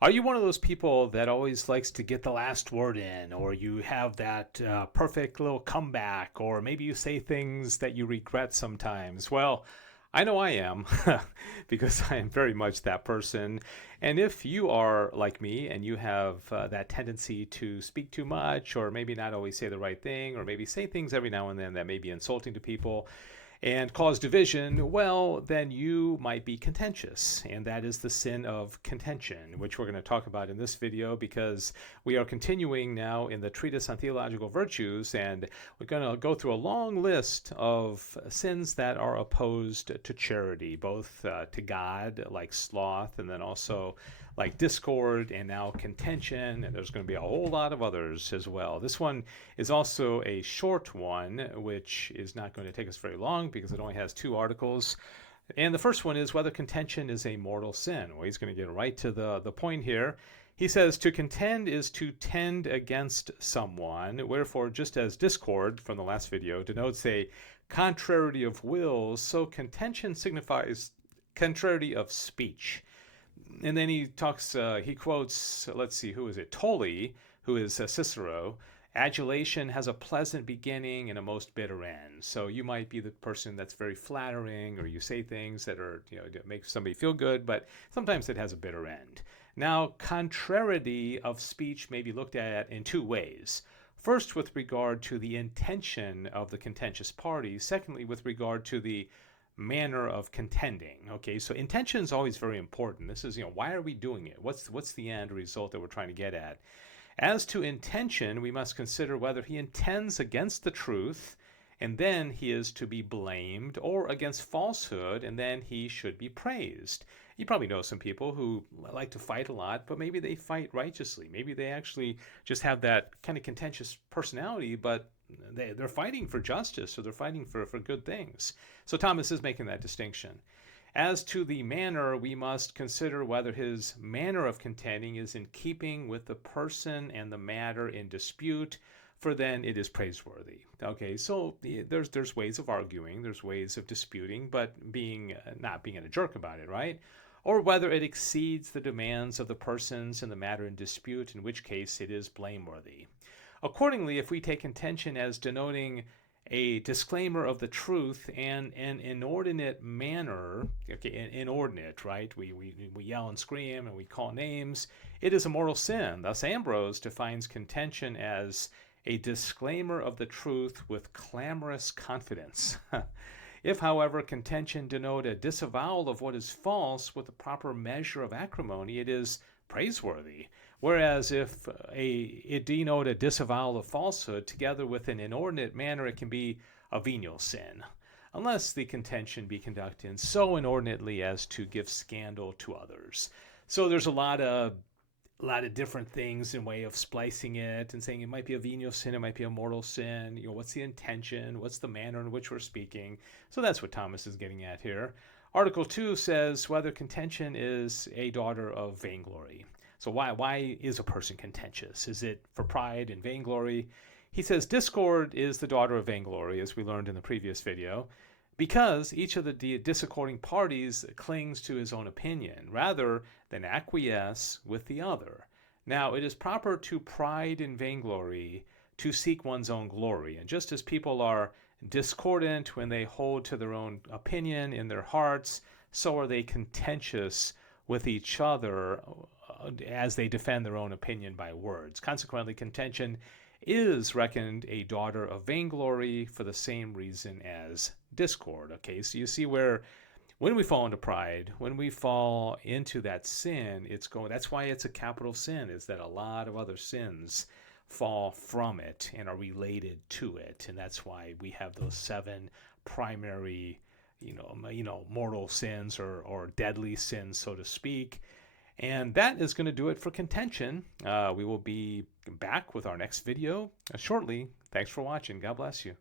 Are you one of those people that always likes to get the last word in, or you have that perfect little comeback, or maybe you say things that you regret sometimes? Well, I know I am because I am very much that person. And if you are like me and you have that tendency to speak too much, or maybe not always say the right thing, or maybe say things every now and then that may be insulting to people, and cause division, well, then you might be contentious. And that is the sin of contention, which we're going to talk about in this video because we are continuing now in the Treatise on Theological Virtues, and we're going to go through a long list of sins that are opposed to charity, both to God, like sloth, and then also like discord, and now contention, and there's going to be a whole lot of others as well. This one is also a short one, which is not going to take us very long because it only has 2 articles. And the first one is whether contention is a mortal sin. Well, he's going to get right to the point here. He says, to contend is to tend against someone, wherefore, just as discord from the last video denotes a contrariety of wills, so contention signifies contrariety of speech. And then he talks, he quotes, let's see, who is it? Tully, who is Cicero. Adulation has a pleasant beginning and a most bitter end. So you might be the person that's very flattering, or you say things that are, make somebody feel good, but sometimes it has a bitter end. Now, contrariety of speech may be looked at in 2 ways. First, with regard to the intention of the contentious party. Secondly, with regard to the manner of contending. Okay, so intention is always very important. This is, why are we doing it? What's the end result that we're trying to get at? As to intention, we must consider whether he intends against the truth, and then he is to be blamed, or against falsehood, and then he should be praised. You probably know some people who like to fight a lot, but maybe they fight righteously. Maybe they actually just have that kind of contentious personality, but they're fighting for justice, or they're fighting for good things. So Thomas is making that distinction. As to the manner, we must consider whether his manner of contending is in keeping with the person and the matter in dispute, for then it is praiseworthy. Okay, so there's ways of arguing, there's ways of disputing, but being not being a jerk about it, right? Or whether it exceeds the demands of the persons and the matter in dispute, in which case it is blameworthy. Accordingly, if we take contention as denoting a disclaimer of the truth and an inordinate manner, okay, inordinate, right? We yell and scream and we call names. It is a mortal sin. Thus, Ambrose defines contention as a disclaimer of the truth with clamorous confidence. If, however, contention denote a disavowal of what is false with the proper measure of acrimony, it is praiseworthy. Whereas if it denote a disavowal of falsehood together with an inordinate manner, it can be a venial sin, unless the contention be conducted so inordinately as to give scandal to others. So there's a lot of different things in way of splicing it and saying it might be a venial sin, it might be a mortal sin. What's the intention? What's the manner in which we're speaking? So that's what Thomas is getting at here. Article 2 says whether contention is a daughter of vainglory. So why is a person contentious? Is it for pride and vainglory? He says discord is the daughter of vainglory, as we learned in the previous video, because each of the disaccording parties clings to his own opinion rather than acquiesce with the other. Now, it is proper to pride and vainglory to seek one's own glory. And just as people are discordant when they hold to their own opinion in their hearts, so are they contentious with each other as they defend their own opinion by words. Consequently, contention is reckoned a daughter of vainglory for the same reason as discord. Okay, so you see where when we fall into pride, when we fall into that sin, that's why it's a capital sin, is that a lot of other sins fall from it and are related to it. And that's why we have those 7 primary, mortal sins or deadly sins, so to speak. And that is going to do it for contention. We will be back with our next video shortly. Thanks for watching. God bless you.